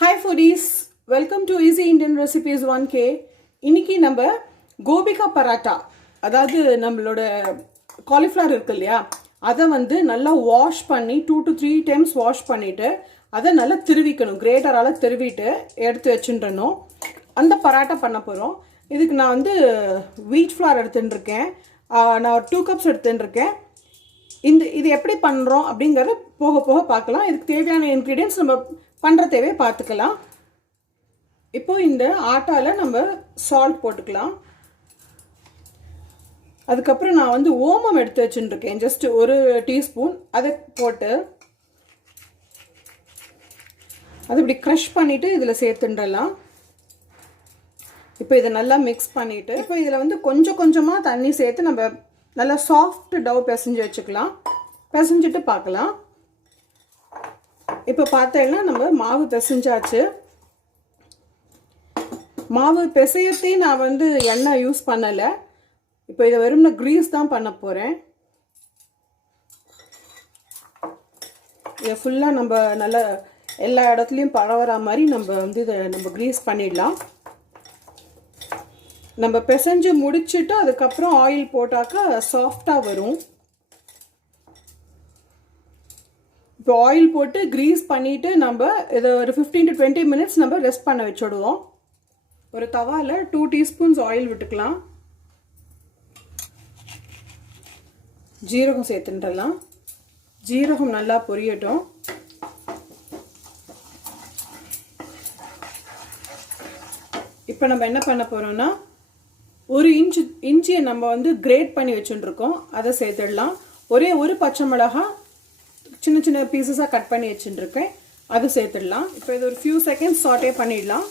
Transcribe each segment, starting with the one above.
Hi foodies, welcome to Easy Indian Recipes 1K. இன்னைக்கு நம்ம கோபிகா பராட்டா, அதாவது நம்மளோட காலிஃப்ளவர் இருக்கு இல்லையா, அதை வந்து நல்லா வாஷ் பண்ணி 2 to 3 times வாஷ் பண்ணிட்டு அதை நல்லா திருவிக்கணும். கிரேட்டரால திருவிட்டு எடுத்து வச்சுட்டுறணும். அந்த பராட்டா பண்ண போகிறோம். இதுக்கு நான் வந்து வீட் ஃப்ளார் எடுத்துட்டு இருக்கேன். நான் 2 cups எடுத்துட்டு இருக்கேன். இது எப்படி பண்ணுறோம் அப்படிங்கிறத போக போக பார்க்கலாம். இதுக்கு தேவையான இன்க்ரீடியன்ட்ஸ் நம்ம பண்ணுற தேவையை பார்த்துக்கலாம். இப்போ இந்த ஆட்டாவில் நம்ம சால்ட் போட்டுக்கலாம். அதுக்கப்புறம் நான் வந்து ஓமம் எடுத்து வச்சுட்டுருக்கேன், ஜஸ்ட் 1 டீஸ்பூன். அதை போட்டு அதை இப்படி க்ரஷ் பண்ணிவிட்டு இதில் சேர்த்துடலாம். இப்போ இதை நல்லா மிக்ஸ் பண்ணிவிட்டு இப்போ இதில் வந்து கொஞ்சம் கொஞ்சமாக தண்ணி சேர்த்து நம்ம நல்லா சாஃப்ட் டவ் பிசைஞ்சு வச்சுக்கலாம். பிசைஞ்சிட்டு பார்க்கலாம். இப்போ பார்த்தேன்னா நம்ம மாவு பிசைஞ்சாச்சு. மாவு பிசையத்தையும் நான் வந்து எண்ணெய் யூஸ் பண்ணலை. இப்போ இதை வெறும்னா க்ரீஸ் தான் பண்ண போகிறேன். இதை ஃபுல்லாக நம்ம நல்லா எல்லா இடத்துலையும் பரவற மாதிரி நம்ம வந்து இதை நம்ம க்ரீஸ் பண்ணிடலாம். நம்ம பிசைஞ்சு முடிச்சுட்டு அதுக்கப்புறம் ஆயில் போட்டாக்கா சாஃப்டாக வரும். இப்போ ஆயில் போட்டு க்ரீஸ் பண்ணிவிட்டு நம்ம இதை ஒரு 15 to 20 minutes நம்ம ரெஸ்ட் பண்ண வச்சுடுவோம். ஒரு தவாவில் 2 teaspoons ஆயில் விட்டுக்கலாம். ஜீரகம் சேர்த்துட்டுலாம். ஜீரகம் நல்லா பொரியட்டும். இப்போ நம்ம என்ன பண்ண போகிறோம்னா, 1 இன்ச்சியை நம்ம வந்து கிரேட் பண்ணி வச்சுட்டுருக்கோம், அதை சேர்த்துடலாம். ஒரே ஒரு பச்சை மிளகாய் சின்ன சின்ன பீசஸாக கட் பண்ணி வச்சுட்டுருக்கேன், அது சேர்த்துடலாம். இப்போ இது ஒரு ஃபியூ செகண்ட்ஸ் சாட்டே பண்ணிடலாம்.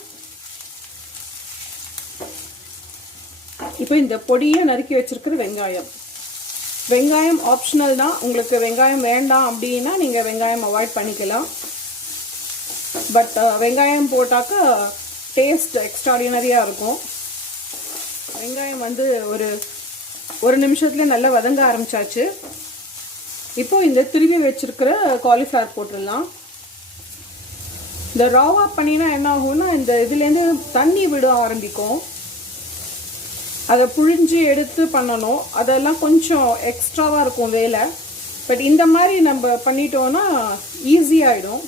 இப்போ இந்த பொடியை நறுக்கி வச்சிருக்கிற வெங்காயம் ஆப்ஷனல் தான். உங்களுக்கு வெங்காயம் வேண்டாம் அப்படின்னா நீங்கள் வெங்காயம் அவாய்ட் பண்ணிக்கலாம். பட் வெங்காயம் போட்டாக்கா டேஸ்ட் எக்ஸ்ட்ராடினரியாக இருக்கும். வெங்காயம் வந்து ஒரு நிமிஷத்துல நல்லா வதங்க ஆரம்பிச்சாச்சு. இப்போ இந்த திருவி வச்சிருக்கிற காலிஃப்ளவர் போட்டுடலாம். இந்த ராவா பண்ணினா என்ன ஆகும்னா, இந்த இதுலேருந்து தண்ணி விட ஆரம்பிக்கும். அதை புழிஞ்சு எடுத்து பண்ணணும். அதெல்லாம் கொஞ்சம் எக்ஸ்ட்ராவாக இருக்கும் வேலை. பட் இந்த மாதிரி நம்ம பண்ணிட்டோம்னா ஈஸியாகிடும்.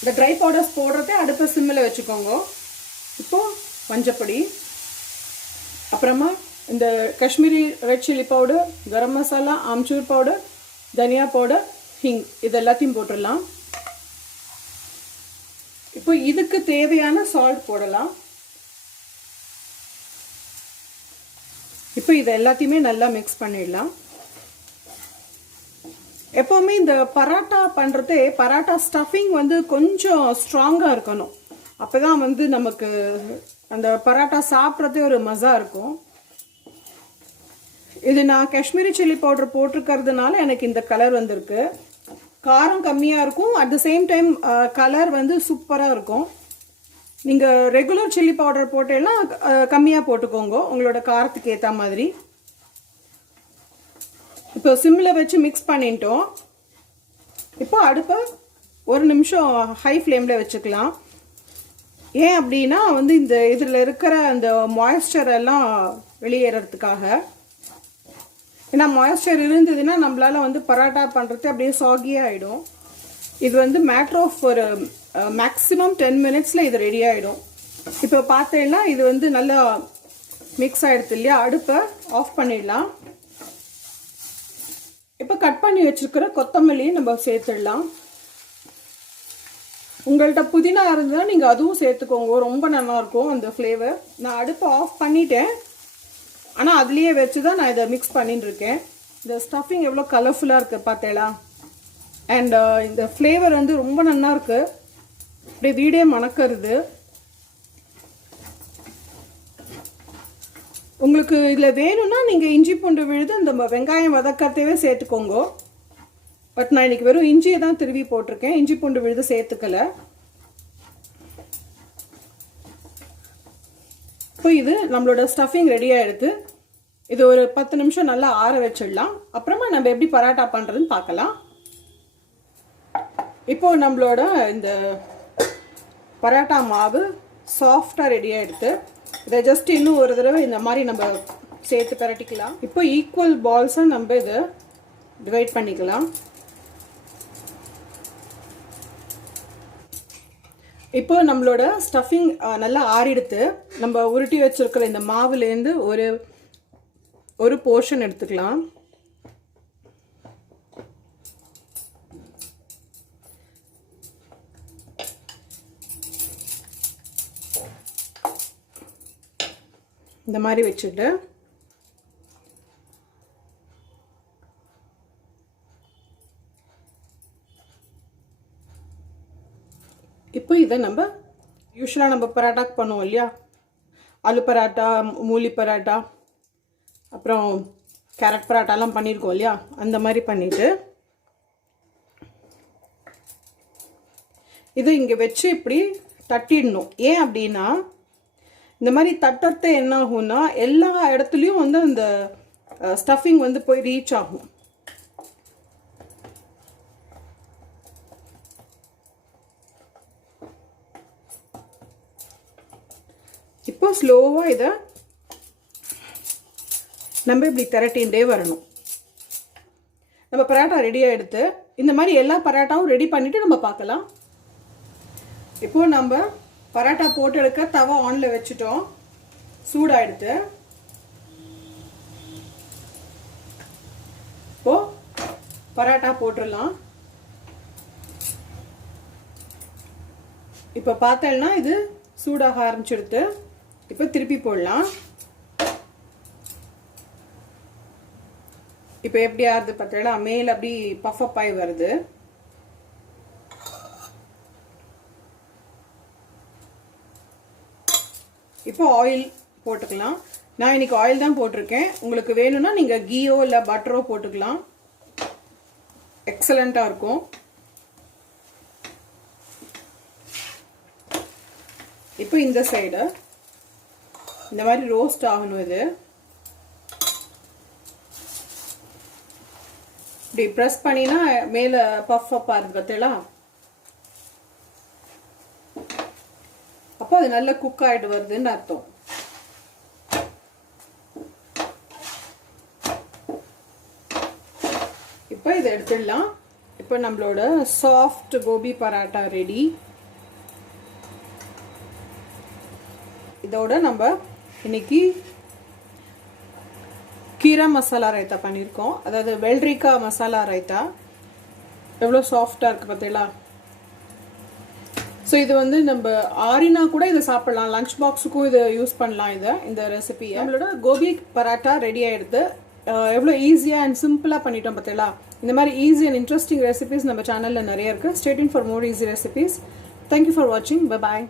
இந்த ட்ரை பவுடர்ஸ் போடுறதே அடுத்த சிம்மில் வச்சுக்கோங்க. இப்போது மஞ்சப்பொடி, அப்புறமா இந்த Kashmiri red chilli powder, garam masala, amchur powder, தனியா பவுடர், ஹிங், இது எல்லாத்தையும் போட்டுடலாம். இப்போ இதுக்கு தேவையான சால்ட் போடலாம். இப்போ இது எல்லாத்தையுமே நல்லா மிக்ஸ் பண்ணிடலாம். எப்போவுமே இந்த பராட்டா பண்ணுறதே பராட்டா ஸ்டஃபிங் வந்து கொஞ்சம் ஸ்ட்ராங்காக இருக்கணும். அப்போ தான் வந்து நமக்கு அந்த பராட்டா சாப்பிட்றதே ஒரு மஜா இருக்கும். இது நான் காஷ்மீரி சில்லி பவுடர் போட்டிருக்கிறதுனால எனக்கு இந்த கலர் வந்திருக்கு. காரம் கம்மியாக இருக்கும், at the same time colour வந்து சூப்பராக இருக்கும். நீங்கள் ரெகுலர் சில்லி பவுடர் போட்டெல்லாம் கம்மியாக போட்டுக்கோங்க, உங்களோட காரத்துக்கு ஏற்ற மாதிரி. இப்போ சிம்மில் வச்சு மிக்ஸ் பண்ணிட்டோம். இப்போ அடுப்பை 1 நிமிஷம் ஹை ஃப்ளேமில் வச்சுக்கலாம். ஏன் அப்படின்னா வந்து இந்த இதில் இருக்கிற அந்த மாய்ஸ்சர் எல்லாம் வெளியேறதுக்காக. ஏன்னா மாய்ஸ்சர் இருந்ததுன்னா நம்மளால் வந்து பராட்டா பண்ணுறது அப்படியே சாகியாக ஆகிடும். இது வந்து மேட்ரு ஆஃப் ஒரு மேக்ஸிமம் 10 minutesல இது ரெடி ஆகிடும். இப்போ பார்த்தேன்னா இது வந்து நல்லா மிக்ஸ் ஆகிடுது இல்லையா, அடுப்பை ஆஃப் பண்ணிடலாம். இப்போ கட் பண்ணி வச்சுருக்கிற கொத்தமல்லியை நம்ம சேர்த்துடலாம். உங்கள்கிட்ட புதினா இருந்தால் நீங்கள் அதுவும் சேர்த்துக்கோங்க, ரொம்ப நல்லாயிருக்கும் அந்த ஃப்ளேவர். நான் அடுப்பை ஆஃப் பண்ணிட்டேன், ஆனால் அதுலேயே வச்சு தான் நான் இதை மிக்ஸ் பண்ணிட்டு இருக்கேன். இந்த ஸ்டஃபிங் எவ்வளோ கலர்ஃபுல்லாக இருக்குது பார்த்தேளா. அண்ட் இந்த ஃப்ளேவர் வந்து ரொம்ப நல்லா இருக்குது, அப்படியே வீடே மணக்கிறது. உங்களுக்கு இதில் வேணும்னா நீங்கள் இஞ்சி பூண்டு விழுது இந்த வெங்காயம் வதக்கத்தையே சேர்த்துக்கோங்க. பட் நான் இன்றைக்கி வெறும் இஞ்சியை தான் திருவி போட்டிருக்கேன், இஞ்சி பூண்டு விழுது சேர்த்துக்கலை. இப்போ இது நம்மளோட ஸ்டஃபிங் ரெடி ஆகிடுது. இது ஒரு 10 நிமிஷம் நல்லா ஆற வச்சிடலாம். அப்புறமா நம்ம எப்படி பராட்டா பண்ணுறதுன்னு பார்க்கலாம். இப்போ நம்மளோட இந்த பராட்டா மாவு சாஃப்டாக ரெடி ஆகிடுது. இதை ஜஸ்ட் இன்னும் ஒரு தடவை இந்த மாதிரி நம்ம சேர்த்து பரட்டிக்கலாம். இப்போ ஈக்குவல் பால்ஸாக நம்ம இதை டிவைட் பண்ணிக்கலாம். இப்போ நம்மளோட ஸ்டஃபிங் நல்லா ஆறிடுத்து. நம்ம உருட்டி வச்சிருக்கிற இந்த மாவுலேருந்து ஒரு போர்ஷன் எடுத்துக்கலாம். இந்த மாதிரி வச்சுட்டு இப்போ இதை நம்ம யூஸ்வலாக நம்ம பராட்டாக்கு பண்ணுவோம் இல்லையா, ஆலு பராட்டா, மூலி பராட்டா, அப்புறம் கேரட் பராட்டாலாம் பண்ணியிருக்கோம் இல்லையா, அந்த மாதிரி பண்ணிவிட்டு இது இங்கே வச்சு இப்படி தட்டிடணும். ஏன் அப்படின்னா இந்த மாதிரி தட்டத்தை என்ன ஆகும்னா எல்லா இடத்துலையும் வந்து அந்த ஸ்டஃபிங் வந்து போய் ரீச் ஆகும். இப்போ ஸ்லோவாக இதை நம்ம இப்படி திரட்டிகிட்டே வரணும். நம்ம பராட்டா ரெடியாக எடுத்து இந்த மாதிரி எல்லா பராட்டாவும் ரெடி பண்ணிவிட்டு நம்ம பார்க்கலாம். இப்போது நம்ம பராட்டா போட்டு எடுக்க தவா ஆனில் வச்சுட்டோம். சூடாகிடுது. இப்போது பராட்டா போட்டுடலாம். இப்போ பார்த்தேன்னா இது சூடாக ஆரம்பிச்சிடுது. இப்போ திருப்பி போடலாம். இப்போ எப்படி ஆறுது பார்த்தீங்களா, மேலே அப்படி பஃப் ஆகி வருது. இப்போ ஆயில் போட்டுக்கலாம். நான் இன்னைக்கு ஆயில் தான் போட்டிருக்கேன். உங்களுக்கு வேணும்னா நீங்கள் கீயோ இல்லை பட்டரோ போட்டுக்கலாம். எக்ஸலண்ட்டாக இருக்கும். இப்போ இந்த சைடு இந்த மாதிரி ரோஸ்ட் ஆகணும். இது இப்படி ப்ரெஸ் பண்ணினா மேலே பஃப் ஆகுது பார்த்தீங்களா, அப்போ அது நல்லா குக் ஆகிட்டு வருதுன்னு அர்த்தம். இப்போ இதை எடுத்துடலாம். இப்போ நம்மளோட சாஃப்ட் கோபி பராட்டா ரெடி. இதோட நம்ம இன்னைக்கு கீரா மசாலா ரைத்தா பண்ணியிருக்கோம். அதாவது வெள்ளரிக்காய் மசாலா ரைத்தா. எவ்வளோ சாஃப்டாக இருக்குது பார்த்தீங்களா. ஸோ இது வந்து நம்ம ஆரினா கூட இதை சாப்பிடலாம். லஞ்ச் பாக்ஸுக்கும் இதை யூஸ் பண்ணலாம். இந்த ரெசிபியை நம்மளோட கோபி பராட்டா ரெடி ஆகிடுது. எவ்வளோ ஈஸியாக அண்ட் சிம்பிளாக பண்ணிட்டோம் பார்த்தீங்களா. இந்த மாதிரி ஈஸி அண்ட் இன்ட்ரெஸ்டிங் ரெசிபிஸ் நம்ம சேனலில் நிறைய இருக்குது. Stay tuned for more easy recipes. Thank you for வாட்சிங். பை பாய்.